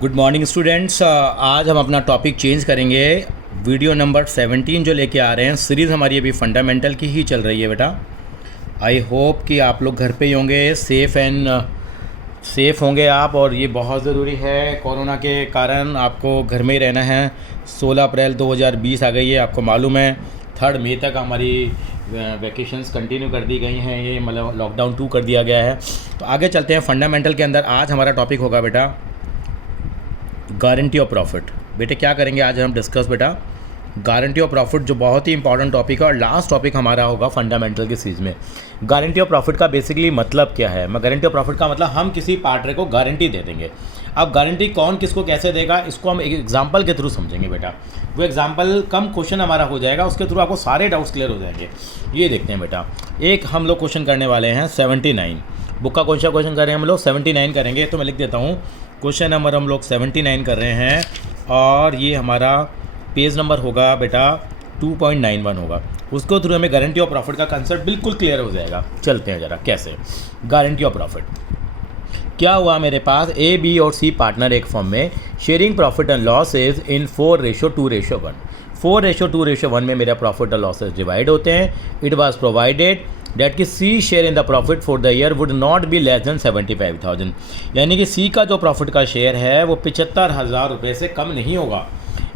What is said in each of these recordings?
Good morning students. आज हम अपना टॉपिक चेंज करेंगे। वीडियो नंबर 17 जो लेके आ रहे हैं, सीरीज़ हमारी अभी फंडामेंटल की ही चल रही है बेटा। आई होप कि आप लोग घर पे ही होंगे, सेफ़ होंगे आप, और ये बहुत ज़रूरी है। कोरोना के कारण आपको घर में ही रहना है। 16 अप्रैल 2020 आ गई है, आपको मालूम है 3 मई तक हमारी वैकेशंस कंटिन्यू कर दी गई हैं। ये मतलब लॉकडाउन 2 कर दिया गया है। तो आगे चलते हैं फंडामेंटल के अंदर। आज हमारा टॉपिक होगा बेटा गारंटी ऑफ प्रॉफिट। बेटे क्या करेंगे आज हम डिस्कस बेटा गारंटी ऑफ प्रॉफिट, जो बहुत ही इंपॉर्टेंट टॉपिक है और लास्ट टॉपिक हमारा होगा फंडामेंटल की सीरीज़ में। गारंटी ऑफ प्रॉफिट का बेसिकली मतलब क्या है? मैं गारंटी ऑफ प्रॉफिट का मतलब हम किसी पार्टनर को गारंटी दे देंगे। अब गारंटी कौन किसको कैसे देगा, इसको हम एक एग्जांपल के थ्रू समझेंगे बेटा। वो एग्जांपल कम क्वेश्चन हमारा हो जाएगा, उसके थ्रू आपको सारे डाउट्स क्लियर हो जाएंगे। ये देखते हैं बेटा, एक हम लोग क्वेश्चन करने वाले हैं 79 बुक का कौन सा क्वेश्चन कर रहे हैं हम लोग? 79 करेंगे। तो मैं लिख देता हूँ क्वेश्चन नंबर हम लोग 79 कर रहे हैं, और ये हमारा पेज नंबर होगा बेटा 2.91 होगा। उसको थ्रू हमें गारंटी ऑफ प्रॉफिट का कंसेप्ट बिल्कुल क्लियर हो जाएगा। चलते हैं ज़रा कैसे गारंटी ऑफ प्रॉफिट। क्या हुआ, मेरे पास ए बी और सी पार्टनर एक फर्म में sharing profit and losses in 4:2:1। 4:2:1 में मेरा प्रॉफिट और लॉसेज डिवाइड होते हैं। इट वॉज प्रोवाइडेड डेट कि C share in the profit for the year would not be less than 75,000। यानी कि सी का जो प्रॉफिट का शेयर है वो 75,000 रुपये से कम नहीं होगा।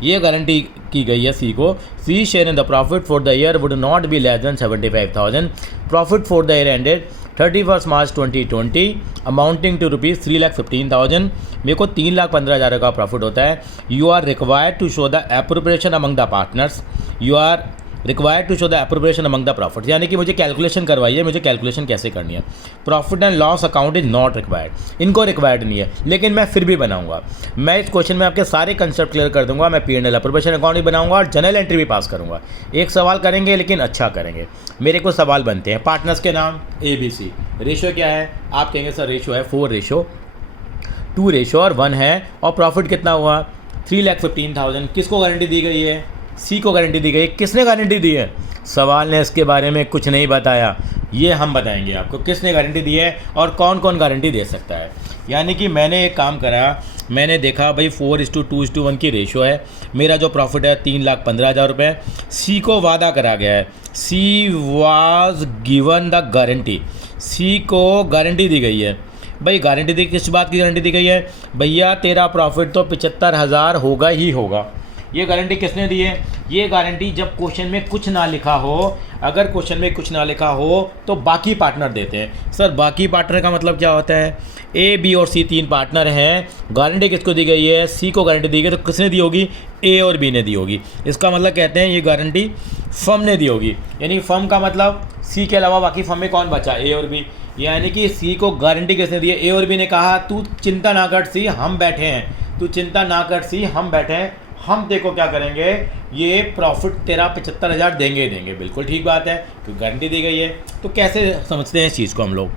ये गारंटी की गई है सी को। C share in the profit for the year would not be less than 75,000। Profit for the year ended 31 March 2020 amounting to ₹3,15,000। मेरे को 3,15,000 का प्रॉफिट होता है। You are required to show the appropriation among the partners. You are required to show the appropriation among the profit, यानी कि मुझे calculation करवाइए। मुझे कैलकुलेशन कैसे करनी है? Profit and loss account is not required, इनको रिक्वायर्ड नहीं है, लेकिन मैं फिर भी बनाऊंगा। मैं इस क्वेश्चन में आपके सारे कंसेप्ट क्लियर कर दूंगा। मैं P&L एप्रोप्रिएशन अकाउंट भी बनाऊंगा और जनरल एंट्री भी पास करूंगा। एक सवाल करेंगे लेकिन अच्छा करेंगे। मेरे को सवाल बनते हैं। पार्टनर्स के नाम ABC। रेशो क्या है? आप कहेंगे सर रेशो है 4:2:1 है। और प्रॉफिट कितना हुआ? 3,15,000। किसको गारंटी दी गई है? सी को गारंटी दी गई। किसने गारंटी दी है? सवाल ने इसके बारे में कुछ नहीं बताया, ये हम बताएंगे आपको किसने गारंटी दी है और कौन कौन गारंटी दे सकता है। यानी कि मैंने एक काम करा, मैंने देखा भाई 4:2:1 की रेशो है। मेरा जो प्रॉफिट है 3,15,000 रुपये। सी को वादा करा गया है। C was given the guarantee. C को गारंटी दी गई है। भाई गारंटी दी, किस बात की गारंटी दी गई है? भैया तेरा प्रॉफिट तो 75,000 होगा ही होगा। ये गारंटी किसने दी है? ये गारंटी जब क्वेश्चन में कुछ ना लिखा हो, अगर क्वेश्चन में कुछ ना लिखा हो तो बाकी पार्टनर देते हैं। सर बाकी पार्टनर का मतलब क्या होता है? ए बी और सी 3 पार्टनर हैं। गारंटी किसको दी गई है? सी को गारंटी दी गई, तो किसने दी होगी? ए और बी ने दी होगी। इसका मतलब कहते हैं ये गारंटी फर्म ने दी होगी। यानी फर्म का मतलब सी के अलावा बाकी फर्म में कौन बचा? ए और बी। यानी कि सी को गारंटी किसने दी है? ए और बी ने कहा तू चिंता ना कर सी, हम बैठे हैं। तू चिंता ना कर सी, हम बैठे हैं। हम देखो क्या करेंगे, ये प्रॉफिट तेरा 75,000 देंगे ही देंगे। बिल्कुल ठीक बात है, क्योंकि गारंटी दी गई है। तो कैसे समझते हैं इस चीज़ को हम लोग?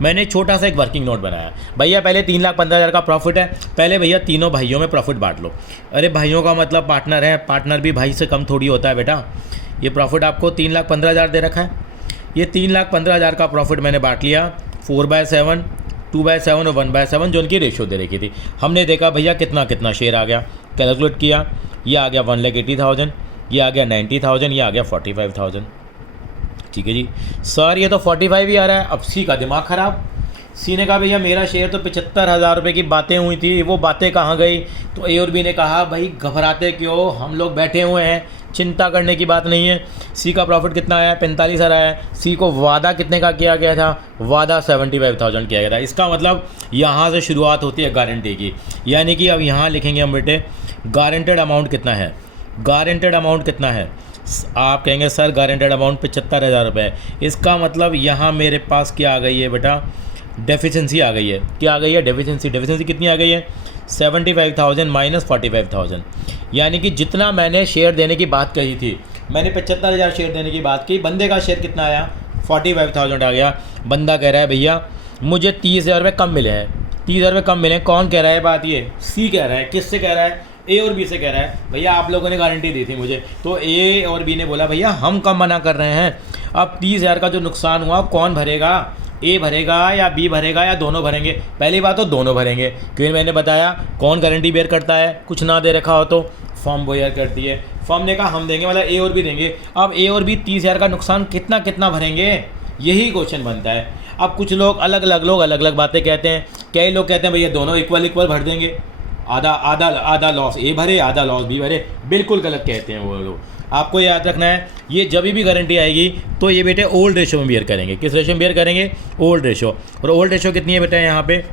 मैंने छोटा सा एक वर्किंग नोट बनाया। भैया पहले 3,15,000 का प्रॉफिट है। पहले भैया तीनों भाइयों में प्रॉफिट बांट लो। अरे भाइयों का मतलब पार्टनर है, पार्टनर भी भाई से कम थोड़ी होता है बेटा। ये प्रॉफिट आपको 3,15,000 दे रखा है। ये 3,15,000 का प्रॉफिट मैंने बांट लिया 4/7, 2/7 और 1/7 जो उनकी रेशो दे रखी थी। हमने देखा भैया कितना कितना शेयर आ गया, कैलकुलेट किया। ये आ गया 1,80,000, ये आ गया 90,000, ये आ गया 45,000। ठीक है जी सर, ये तो 45 ही आ रहा है। अब सी का दिमाग ख़राब। सी ने कहा भैया मेरा शेयर तो 75,000 रुपये की बातें हुई थी, वो बातें कहाँ गई? तो ए और बी ने कहा भाई घबराते क्यों, हम लोग बैठे हुए हैं, चिंता करने की बात नहीं है। सी का प्रॉफिट कितना आया? 45,000 आया। सी को वादा कितने का किया गया था? वादा 75,000 किया गया था। इसका मतलब यहाँ से शुरुआत होती है गारंटी की। यानी कि अब यहाँ लिखेंगे हम बेटे गारंटेड अमाउंट कितना है? गारंटेड अमाउंट कितना है? आप कहेंगे सर गारंटेड अमाउंट 75,000 रुपये। इसका मतलब यहाँ मेरे पास क्या आ गई है बेटा? डेफिशिएंसी आ गई है। क्या आ गई है? डेफिशिएंसी। डेफिशिएंसी कितनी आ गई है? 75,000 माइनस 45,000। यानी कि जितना मैंने शेयर देने की बात कही थी, मैंने 75,000 शेयर देने की बात की, बंदे का शेयर कितना आया? 45,000 आ गया। बंदा कह रहा है भैया मुझे 30,000 रुपये कम मिले हैं। 30,000 रुपये कम मिले। कौन कह रहा है बात? ये सी कह रहा है। किससे कह रहा है? ए और बी से कह रहा है भैया आप लोगों ने गारंटी दी थी मुझे। तो ए और बी ने बोला भैया हम कम मना कर रहे हैं। अब 30,000 का जो नुकसान हुआ कौन भरेगा? ए भरेगा या बी भरेगा या दोनों भरेंगे? पहली बात तो दोनों भरेंगे, क्योंकि मैंने बताया कौन गारंटी बेयर करता है, कुछ ना दे रखा हो तो फर्म बेयर करती है। फर्म ने कहा हम देंगे, मतलब ए और बी देंगे। अब ए और बी 30,000 का नुकसान कितना कितना भरेंगे, यही क्वेश्चन बनता है। अब कुछ लोग अलग अलग बातें कहते हैं। कई लोग कहते हैं भैया दोनों इक्वल भर देंगे, आधा लॉस ए भरे, आधा लॉस बी भरे। बिल्कुल गलत कहते हैं वो लोग। आपको याद रखना है, ये जब भी गारंटी आएगी तो ये बेटे ओल्ड रेशो में बियर करेंगे। किस रेशो में बियर करेंगे? Old ratio. और ओल्ड रेशो कितनी है बेटा यहाँ पे?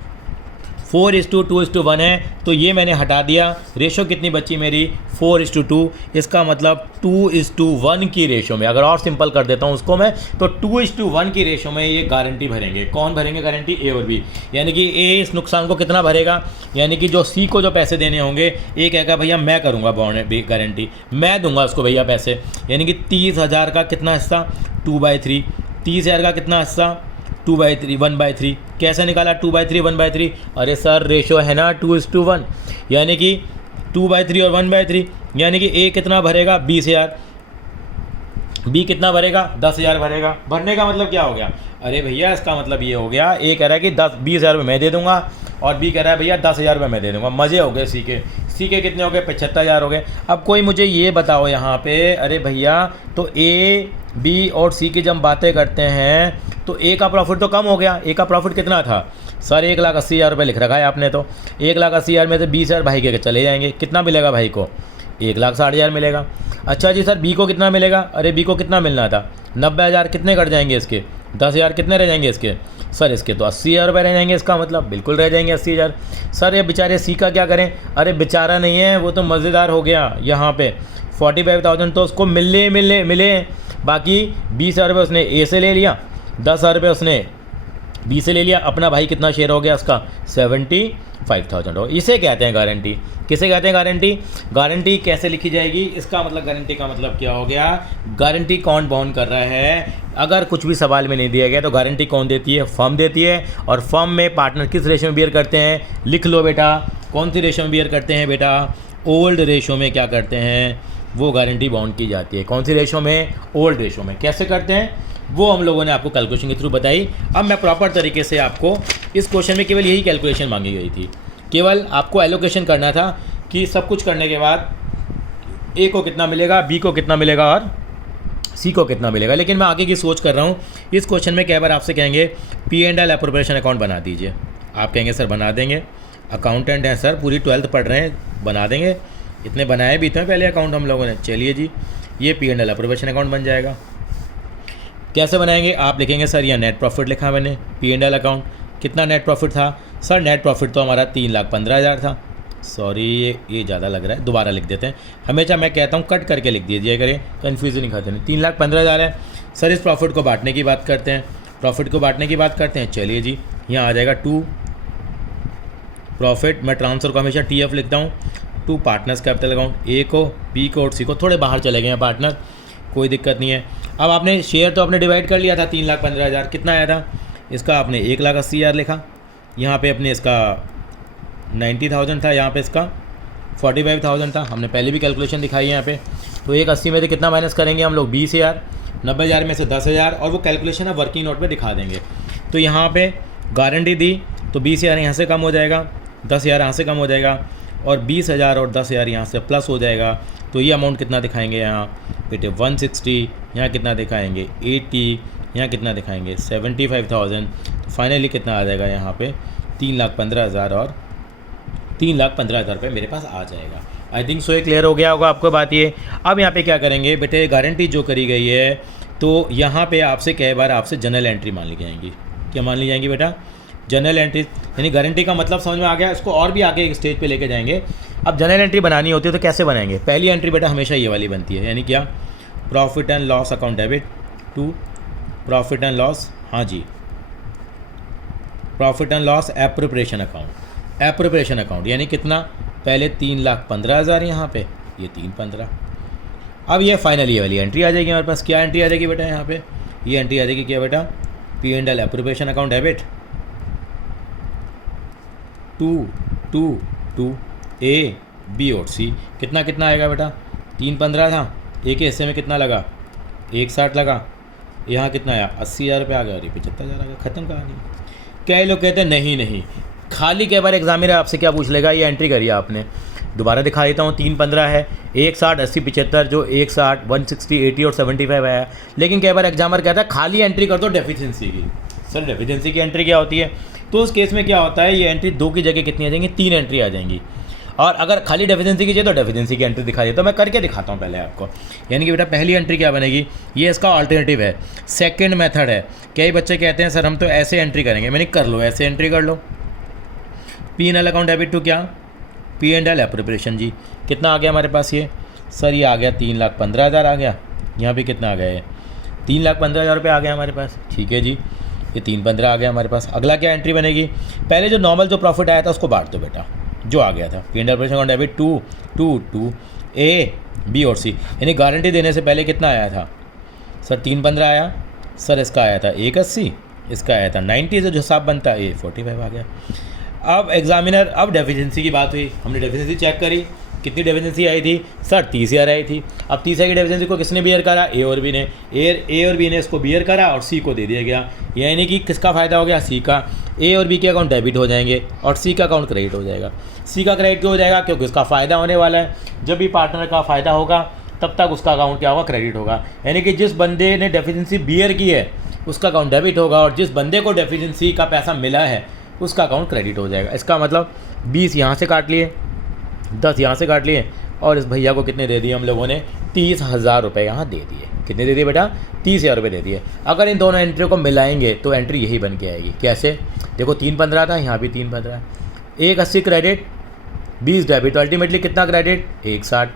4:2:1 है, तो ये मैंने हटा दिया। रेशो कितनी बची मेरी? 4:2। इसका मतलब 2:1 की रेशो में, अगर और सिंपल कर देता हूँ उसको मैं, तो 2:1 की रेशो में ये गारंटी भरेंगे। कौन भरेंगे गारंटी? ए और बी। यानी कि ए इस नुकसान को कितना भरेगा, यानी कि जो सी को जो पैसे देने होंगे, ए कहेगा भैया मैं करूँगा बॉन्ड गारंटी, मैं दूंगा उसको भैया पैसे। यानी कि 30,000 का कितना हिस्सा? 2/3। 30,000 का कितना हिस्सा? 2/3, 1/3। कैसे निकाला 2/3, 1/3? अरे सर रेशो है ना 2:1, यानी कि 2/3 और 1/3, यानी कि ए कितना भरेगा? 20,000। बी कितना भरेगा? 10,000 भरेगा। भरने का मतलब क्या हो गया? अरे भैया इसका मतलब ये हो गया, ए कह रहा है कि 20,000 रुपये मैं दे दूंगा और बी कह रहा है भैया 10,000 रुपये मैं दे दूंगा। मज़े हो गए। सी के कितने हो गए? 75,000 हो गए। अब कोई मुझे ये बताओ यहाँ पे, अरे भैया तो ए बी और सी की जब बातें करते हैं तो ए का प्रॉफिट तो कम हो गया। ए का प्रॉफिट कितना था? सर 1,80,000 रुपये लिख रखा है आपने, तो 1,80,000 में से 20,000 भाई के चले जाएंगे। कितना मिलेगा भाई को? 1,60,000 मिलेगा। अच्छा जी सर बी को कितना मिलेगा? अरे बी को कितना मिलना था? 90,000। कितने कट जाएंगे इसके? 10,000। कितने रह जाएंगे इसके? सर इसके तो 80,000 रुपये रह जाएंगे। इसका मतलब बिल्कुल रह जाएंगे 80,000। सर ये बेचारे सी का क्या करें? अरे बेचारा नहीं है, वो तो मज़ेदार हो गया। यहाँ पे 45,000 तो उसको मिले। बाकी 20,000 रुपये उसने ए से ले लिया, 10,000 रुपये उसने बी से ले लिया। अपना भाई कितना शेयर हो गया उसका? 75,000 हो। इसे कहते हैं गारंटी। किसे कहते हैं गारंटी? गारंटी कैसे लिखी जाएगी? इसका मतलब गारंटी का मतलब क्या हो गया? गारंटी कौन बाउंड कर रहा है? अगर कुछ भी सवाल में नहीं दिया गया तो गारंटी कौन देती है? फर्म देती है। और फर्म में पार्टनर किस रेशो में बियर करते हैं? लिख लो बेटा। कौन सी रेशो में बियर करते हैं बेटा? ओल्ड रेशो में क्या करते हैं? वो गारंटी बाउंड की जाती है। कौन सी रेशो में? ओल्ड रेशो में। कैसे करते हैं वो हम लोगों ने आपको कैलकुलेशन के थ्रू बताई। अब मैं प्रॉपर तरीके से आपको, इस क्वेश्चन में केवल यही कैलकुलेशन मांगी गई थी, केवल आपको एलोकेशन करना था कि सब कुछ करने के बाद ए को कितना मिलेगा, बी को कितना मिलेगा और सी को कितना मिलेगा। लेकिन मैं आगे की सोच कर रहा हूँ। इस क्वेश्चन में कई बार आपसे कहेंगे P&L एप्रोप्रिएशन अकाउंट बना दीजिए। आप कहेंगे सर बना देंगे, अकाउंटेंट हैं सर, पूरी 12th पढ़ रहे हैं, बना देंगे। इतने बनाए भी तो हैं पहले अकाउंट हम लोगों ने। चलिए जी, ये P&L एप्रोप्रिएशन अकाउंट बन जाएगा। कैसे बनाएंगे? आप लिखेंगे सर यहाँ नेट प्रॉफिट लिखा मैंने, P&L अकाउंट। कितना नेट प्रॉफिट था? सर नेट प्रॉफिट तो हमारा 3,15,000 था। सॉरी ये ज़्यादा लग रहा है, दोबारा लिख देते हैं। हमेशा मैं कहता हूँ कट करके लिख दीजिए करें, कन्फ्यूजन नहीं खाते नहीं। 3,15,000 है। सर इस प्रॉफिट को बांटने की बात करते हैं, प्रॉफिट को बांटने की बात करते हैं। चलिए जी, यहाँ आ जाएगा 2 प्रॉफिट। मैं ट्रांसफ़र को हमेशा TF लिखता हूँ। 2 पार्टनर्स कैपिटल अकाउंट, ए को, बी को और सी को। थोड़े बाहर चले गए हैं पार्टनर, कोई दिक्कत नहीं है। अब आपने शेयर तो आपने डिवाइड कर लिया था। 3,15,000 कितना आया था? इसका आपने 1,80,000 लिखा। यहाँ पे अपने इसका 90,000 था, यहाँ पे इसका 45,000 था। हमने पहले भी कैलकुलेशन दिखाई है यहाँ पे। तो 180 में से कितना माइनस करेंगे हम लोग? 20,000। 90,000 में से 10,000 और वो कैलकुलेशन आप वर्किंग नोट पे दिखा देंगे। तो यहाँ पे गारंटी दी तो 20,000 यहाँ से कम हो जाएगा, 10,000 यहाँ से कम हो जाएगा और 20,000 और 10,000 यहाँ से प्लस हो जाएगा। तो ये अमाउंट कितना दिखाएंगे यहाँ बेटे? 160। यहाँ कितना दिखाएंगे? 80। यहाँ कितना दिखाएंगे? 75,000। तो फाइनली कितना आ जाएगा यहाँ पे? 3,15,000 और 3,15,000 रुपये मेरे पास आ जाएगा। आई थिंक सो ये क्लियर हो गया होगा आपको बात ये। अब यहाँ पे क्या करेंगे बेटे? गारंटी जो करी गई है तो यहाँ पे आपसे कई बार आपसे जनरल एंट्री मान ली जाएंगी। क्या मान ली जाएंगी बेटा? General entry. यानी गारंटी का मतलब समझ में आ गया। इसको और भी आगे एक स्टेज पे लेके जाएंगे। अब जनरल एंट्री बनानी होती है तो कैसे बनाएंगे? पहली एंट्री बेटा हमेशा ये वाली बनती है, यानी क्या? Profit and loss account debit to profit and loss, हाँ जी, profit and loss appropriation account. Appropriation account यानी कितना? पहले 3,15,000 यहाँ पे, ये 3,15,000। अब ये फाइनल ये वाली एंट्री आ जाएगी हमारे पास। क्या एंट्री आ जाएगी बेटा यहाँ पे? ये एंट्री आ जाएगी क्या बेटा? P&L appropriation account debit to A, B और सी। कितना कितना आएगा बेटा? 3,15,000 था। ए के हिस्से में कितना लगा? 1,60 लगा। यहाँ कितना आया 80,000 रुपये आ गया और ये 75,000 आ गया, खत्म कहानी। कई लोग कहते हैं नहीं खाली कई बार एग्जामिनर आपसे क्या पूछ लेगा, ये एंट्री करिए आपने। दोबारा दिखा देता हूँ, 315 है, 160 80 75 जो 160 160 80 और 75 आया। लेकिन कई बार एग्जामर कहता है खाली एंट्री कर दो डेफिशिएंसी की। सर डेफिशिएंसी की एंट्री क्या होती है? तो उस केस में क्या होता है, ये एंट्री 2 की जगह कितनी आ जाएंगी, 3 एंट्री आ जाएंगी। और अगर खाली डेफिशिएंसी की चाहिए तो डेफिशिएंसी की एंट्री दिखा देता हूँ, मैं करके दिखाता हूँ पहले आपको। यानी कि बेटा पहली एंट्री क्या बनेगी, ये इसका ऑल्टरनेटिव है, सेकंड मेथड है। कई बच्चे कहते हैं सर हम तो ऐसे एंट्री करेंगे, मैंने कर लो, ऐसे एंट्री कर लो। P&L अकाउंट डेबिट टू क्या, P&L एप्रोप्रिएशन जी। कितना आ गया हमारे पास ये, सर ये आ गया 3,15,000 आ गया। यहाँ भी कितना आ गया है, 3,15,000 रुपये आ गया हमारे पास। ठीक है जी, ये 315 आ गया हमारे पास। अगला क्या एंट्री बनेगी, पहले जो नॉर्मल जो प्रॉफिट आया था उसको बांट दो बेटा, जो आ गया था। P&L appropriation account debit to A B और C, यानी गारंटी देने से पहले कितना आया था सर, 315 आया। सर इसका आया था 180, इसका आया था 90, से जो हिसाब बनता है ये 45 आ गया। अब एग्जामिनर, अब डेफिशिएंसी की बात हुई, हमने डेफिशिएंसी चेक करी, कितनी डेफिशिएंसी आई थी सर, 30,000 आई थी। अब 30,000 की डेफिशिएंसी को किसने बियर करा, ए और बी ने। ए और बी ने इसको बियर करा और सी को दे दिया गया। यानी कि किसका फ़ायदा हो गया, सी का। ए और बी के अकाउंट डेबिट हो जाएंगे और सी का अकाउंट क्रेडिट हो जाएगा। सी का क्रेडिट क्यों हो जाएगा, क्योंकि उसका फ़ायदा होने वाला है। जब भी पार्टनर का फ़ायदा होगा तब तक उसका अकाउंट क्या होगा, क्रेडिट होगा। यानी कि जिस बंदे ने डेफिशिएंसी बियर की है उसका अकाउंट डेबिट होगा और जिस बंदे को डेफिशिएंसी का पैसा मिला है उसका अकाउंट क्रेडिट हो जाएगा। इसका मतलब 20 यहाँ से काट लिए, 10 यहाँ से काट लिए और इस भैया को कितने दे दिए हम लोगों ने, 30,000 रुपये यहाँ दे दिए। कितने दे दिए बेटा, 30,000 रुपये दे दिए। अगर इन दोनों एंट्री को मिलाएंगे तो एंट्री यही बन के आएगी। कैसे, देखो 315 था, यहाँ भी 315 है। 180 क्रेडिट 20 डेबिट, तो अल्टीमेटली कितना क्रेडिट, 160।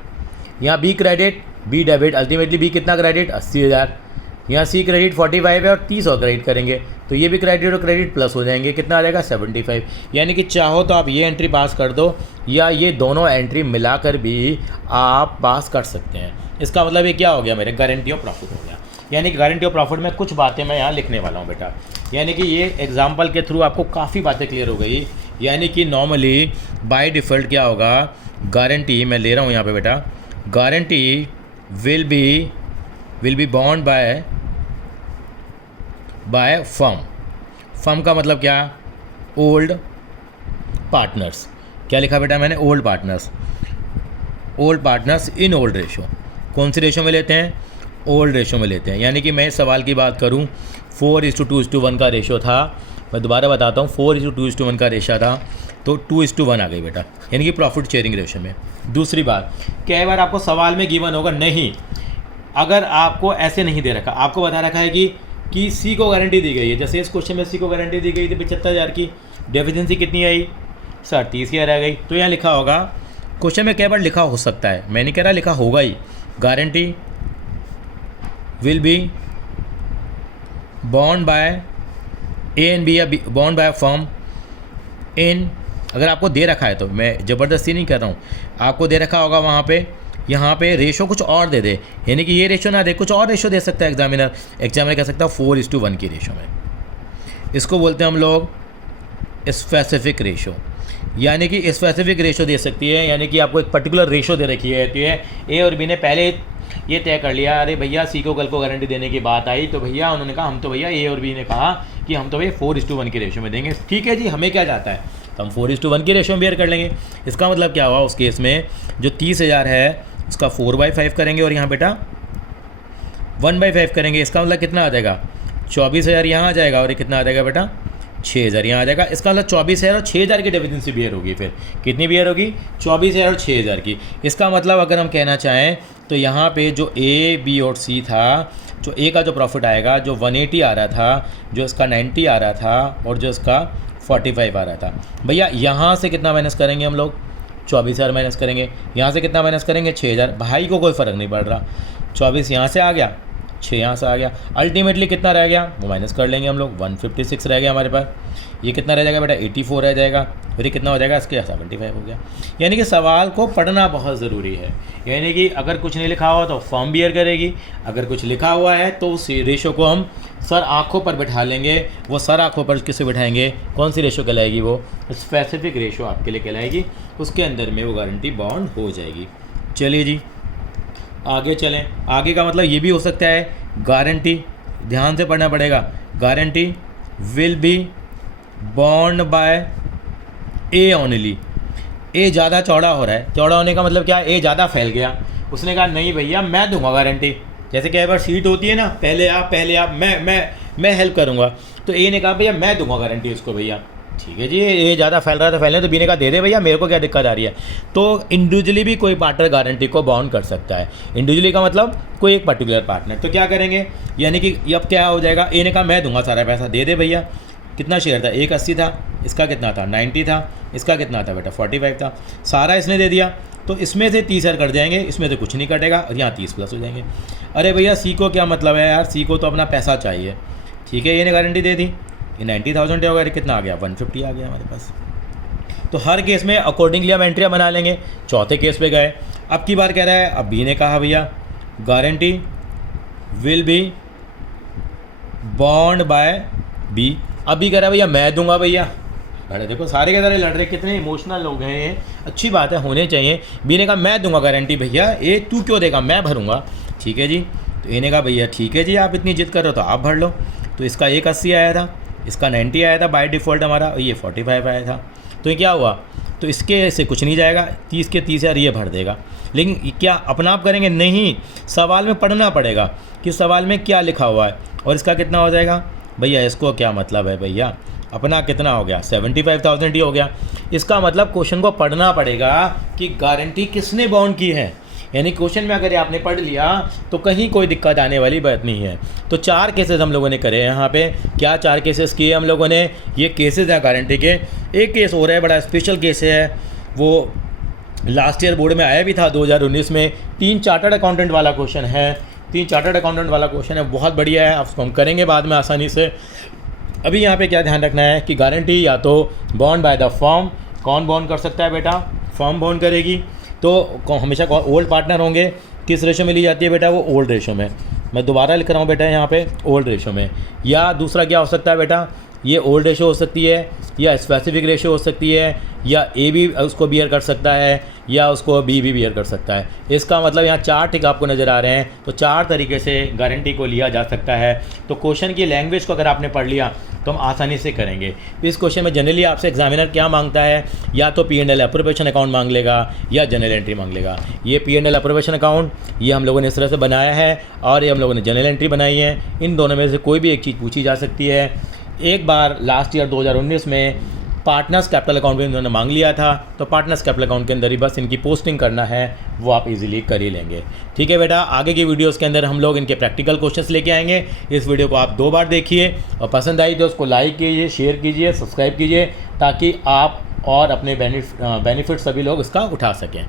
यहाँ B credit B debit, ultimately B कितना क्रेडिट, 80,000। यहाँ सी क्रेडिट 45 है और 30 और क्रेडिट करेंगे तो ये भी क्रेडिट और क्रेडिट प्लस हो जाएंगे, कितना आ जाएगा 75। यानी कि चाहो तो आप ये एंट्री पास कर दो या ये दोनों एंट्री मिलाकर भी आप पास कर सकते हैं। इसका मतलब ये क्या हो गया, मेरे गारंटी ऑफ प्रॉफिट हो गया। यानी कि गारंटी ऑफ प्रॉफिट में कुछ बातें मैं यहाँ लिखने वाला हूँ बेटा। यानी कि ये एग्जाम्पल के थ्रू आपको काफ़ी बातें क्लियर हो गई। यानी कि नॉर्मली बाय डिफ़ॉल्ट क्या होगा, गारंटी मैं ले रहा हूँ यहाँ पे बेटा, guarantee will be bond by firm का मतलब क्या, ओल्ड पार्टनर्स। क्या लिखा बेटा मैंने, old partners in old ratio. कौन सी रेशो में लेते हैं, ओल्ड रेशो में लेते हैं। यानी कि मैं इस सवाल की बात करूं 4:2:1 का रेशो था, मैं दोबारा बताता हूं 4:2:1 का रेशा था तो 2:1 आ गई बेटा, यानी कि प्रॉफिट शेयरिंग रेशो में। दूसरी बात, कई बार आपको सवाल में गिवन होगा, नहीं अगर आपको ऐसे नहीं दे रखा, आपको बता रखा है कि सी को गारंटी दी गई है। जैसे इस क्वेश्चन में सी को गारंटी दी गई थी 75,000 की, डेफिशिएंसी कितनी आई सर 30,000 आ गई। तो यहाँ लिखा होगा, क्वेश्चन में कई बार लिखा हो सकता है, मैं नहीं कह रहा लिखा होगा ही, guarantee will be bond by A and B या बॉन्ड बाय फर्म इन, अगर आपको दे रखा है तो, मैं ज़बरदस्ती नहीं कर रहा हूँ, आपको दे रखा होगा वहाँ पे, यहाँ पे रेशो कुछ और दे दे, यानी कि ये रेशो ना दे, कुछ और रेशो दे सकता है एग्जामिनर कह सकता है 4:1 की रेशो में। इसको बोलते हैं हम लोग स्पेसिफिक रेशो। यानी कि स्पेसिफिक रेशो दे सकती है, यानी कि आपको एक पर्टिकुलर रेशो दे रखी है। तो ए और बी ने पहले ये तय कर लिया, अरे भैया सी को कल को गारंटी देने की बात आई तो भैया उन्होंने कहा हम तो भैया ए और बी ने कहा कि हम तो भैया 4:1 की रेशो में देंगे। ठीक है जी, हमें क्या जाता है तो हम 4:1 की रेशो में बेयर कर लेंगे। इसका मतलब क्या हुआ, उस केस में जो 30,000 है उसका 4/5 करेंगे और यहाँ बेटा 1/5 करेंगे। इसका मतलब कितना आ जाएगा, 24,000 यहाँ आ जाएगा और ये कितना आ जाएगा बेटा 6,000 यहाँ आ जाएगा। इसका मतलब 24,000 और 6,000 की डेफिशिएंसी बियर होगी। फिर कितनी बियर होगी, 24,000 और 6,000 की। इसका मतलब अगर हम कहना चाहें तो यहाँ पे जो ए बी और सी था, जो ए का जो प्रॉफिट आएगा, जो 180 आ रहा था, जो इसका 90 आ रहा था और जो इसका 45 आ रहा था, भैया यहाँ से कितना माइनस करेंगे हम लोग, 24,000 माइनस करेंगे। यहाँ से कितना माइनस करेंगे, 6,000। भाई को कोई फ़र्क नहीं पड़ रहा, 24 यहाँ से आ गया, 6 यहाँ से आ गया, अल्टीमेटली कितना रह गया वो माइनस कर लेंगे हम लोग, 156 रह गया हमारे पास। ये कितना रह जाएगा बेटा, 84 रह जाएगा। फिर ये कितना हो जाएगा, इसके 75 हो गया। यानी कि सवाल को पढ़ना बहुत ज़रूरी है। यानी कि अगर कुछ नहीं लिखा हुआ तो फर्म बियर करेगी, अगर कुछ लिखा हुआ है तो उस रेशो को हम सर आँखों पर बैठा लेंगे। वो सर आँखों पर किसे बैठाएंगे, कौन सी रेशो कहलाएगी, वो स्पेसिफिक रेशो आपके लिए कहलाएगी, उसके अंदर में वो गारंटी बॉन्ड हो जाएगी। चलिए जी आगे चलें। आगे का मतलब ये भी हो सकता है गारंटी ध्यान से पढ़ना पड़ेगा। Guarantee will be bond by A only. ए ज़्यादा चौड़ा हो रहा है, चौड़ा होने का मतलब क्या है, ए ज़्यादा फैल गया। उसने कहा नहीं भैया मैं दूंगा गारंटी। जैसे कई बार सीट होती है ना, पहले आप मैं हेल्प करूंगा, तो ए ने कहा भैया मैं दूंगा गारंटी उसको भैया। ठीक है जी, ये ज़्यादा फैल रहा है तो फैलने, तो बी ने कहा दे दे भैया, मेरे को क्या दिक्कत आ रही है। तो इंडिविजुअली भी कोई पार्टनर गारंटी को बाउंड कर सकता है। इंडिविजुअली का मतलब कोई एक पर्टिकुलर पार्टनर। तो क्या करेंगे, यानी कि अब क्या हो जाएगा, ए ने कहा मैं दूंगा सारा पैसा, दे दे भैया। कितना शेयर था, 180 था, इसका कितना था 90 था, इसका कितना था बेटा 45 था, सारा इसने दे दिया। तो इसमें से 30 कर जाएंगे, इसमें से कुछ नहीं कटेगा और यहाँ 30 प्लस हो जाएंगे। अरे भैया सी को क्या मतलब है यार, सी को तो अपना पैसा चाहिए। ठीक है, ये ने गारंटी दे दी, ये 90,000 होगा, कितना आ गया 150 आ गया हमारे पास। तो हर केस में अकॉर्डिंगली हम एंट्रियाँ बना लेंगे। चौथे केस पे गए, अब की बार कह रहा है, अब बी ने कहा भैया guarantee will be bond by B. अब भी कह रहा है भैया मैं दूंगा भैया। अरे देखो सारे के सारे लड़ रहे, कितने इमोशनल लोग हैं, अच्छी बात है, होने चाहिए। बी ने कहा मैं दूंगा गारंटी भैया, ए तू क्यों देगा, मैं भरूंगा। ठीक है जी, तो ए ने कहा भैया ठीक है जी, आप इतनी जिद कर रहे हो तो आप भर लो। तो इसका 180 आया था, इसका 90 आया था बाय डिफ़ॉल्ट हमारा, और ये 45 आया था। तो ये क्या हुआ, तो इसके से कुछ नहीं जाएगा, 30 के 30 यार ये भर देगा। लेकिन क्या अपना आप करेंगे, नहीं, सवाल में पढ़ना पड़ेगा कि सवाल में क्या लिखा हुआ है। और इसका कितना हो जाएगा भैया, इसको क्या मतलब है भैया, अपना कितना हो गया 75,000 ही हो गया। इसका मतलब क्वेश्चन को पढ़ना पड़ेगा कि गारंटी किसने बाउंड की है। यानी क्वेश्चन में अगर आपने पढ़ लिया तो कहीं कोई दिक्कत आने वाली बात नहीं है। तो 4 केसेस हम लोगों ने करे यहाँ पे। क्या 4 केसेस किए हम लोगों ने, ये केसेस हैं गारंटी के। एक केस हो रहा है, बड़ा स्पेशल केस है, वो लास्ट ईयर बोर्ड में आया भी था 2019 में। 3 चार्टर्ड अकाउंटेंट वाला क्वेश्चन है, 3 चार्टर्ड अकाउंटेंट वाला क्वेश्चन है, बहुत बढ़िया है, उसको हम करेंगे बाद में आसानी से। अभी यहाँ पे क्या ध्यान रखना है कि गारंटी या तो बॉन्ड बाय द फर्म, कौन बॉन्ड कर सकता है बेटा, फर्म बॉन्ड करेगी। तो हमेशा ओल्ड पार्टनर होंगे, किस रेशो में ली जाती है बेटा, वो ओल्ड रेशो में। मैं दोबारा लिख रहा हूँ बेटा यहाँ पे, ओल्ड रेशो में। या दूसरा क्या हो सकता है बेटा, ये ओल्ड रेशो हो सकती है, या स्पेसिफिक रेशो हो सकती है, या ए भी उसको बियर कर सकता है, या उसको बी भी बियर कर सकता है। इसका मतलब यहाँ 4 टिक आपको नज़र आ रहे हैं। तो 4 तरीके से गारंटी को लिया जा सकता है। तो क्वेश्चन की लैंग्वेज को अगर आपने पढ़ लिया तो हम आसानी से करेंगे। इस क्वेश्चन में जनरली आपसे एग्जामिनर क्या मांगता है, या तो P&L अप्रोप्रिएशन अकाउंट मांग लेगा या जनरल एंट्री मांग लेगा। ये P&L अप्रोप्रिएशन अकाउंट ये हम लोगों ने इस तरह से बनाया है, और ये हम लोगों ने जनरल एंट्री बनाई है। इन दोनों में से कोई भी एक चीज़ पूछी जा सकती है। एक बार लास्ट ईयर 2019 में पार्टनर्स कैपिटल अकाउंट भी इन्होंने मांग लिया था, तो पार्टनर्स कैपिटल अकाउंट के अंदर ही बस इनकी पोस्टिंग करना है, वो आप इजीली कर ही लेंगे। ठीक है बेटा, आगे की वीडियोस के अंदर हम लोग इनके प्रैक्टिकल क्वेश्चंस लेके आएंगे। इस वीडियो को आप 2 बार देखिए, और पसंद आई तो उसको लाइक कीजिए, शेयर कीजिए, सब्सक्राइब कीजिए, ताकि आप और अपने बेनिफिट सभी लोग इसका उठा सकें।